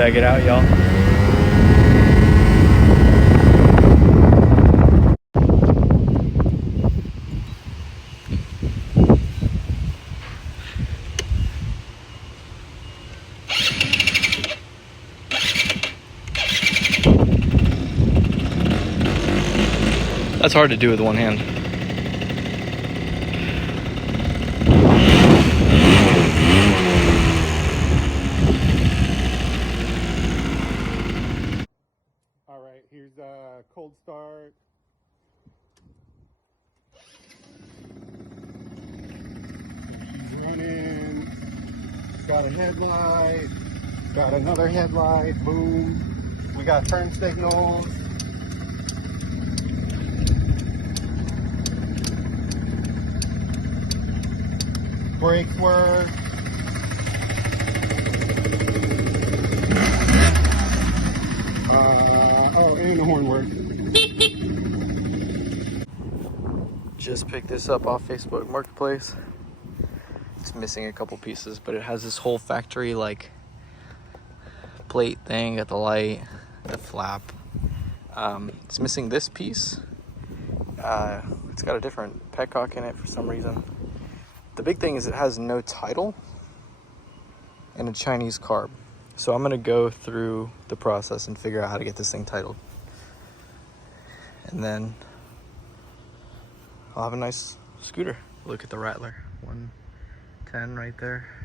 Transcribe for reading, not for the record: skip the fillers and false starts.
Check it out, y'all. That's hard to do with one hand. All right, here's a cold start. He's running. Got a headlight. Got another headlight. Boom. We got turn signals. Brakes work. And the horn works. Just picked this up off Facebook Marketplace. It's missing a couple pieces, but it has this whole factory like plate thing, got the light, the flap. It's missing this piece. It's got a different petcock in it for some reason. The big thing is it has no title and a Chinese carb. So I'm gonna go through the process and figure out how to get this thing titled. And then I'll have a nice scooter. Look at the rattler, 110 right there.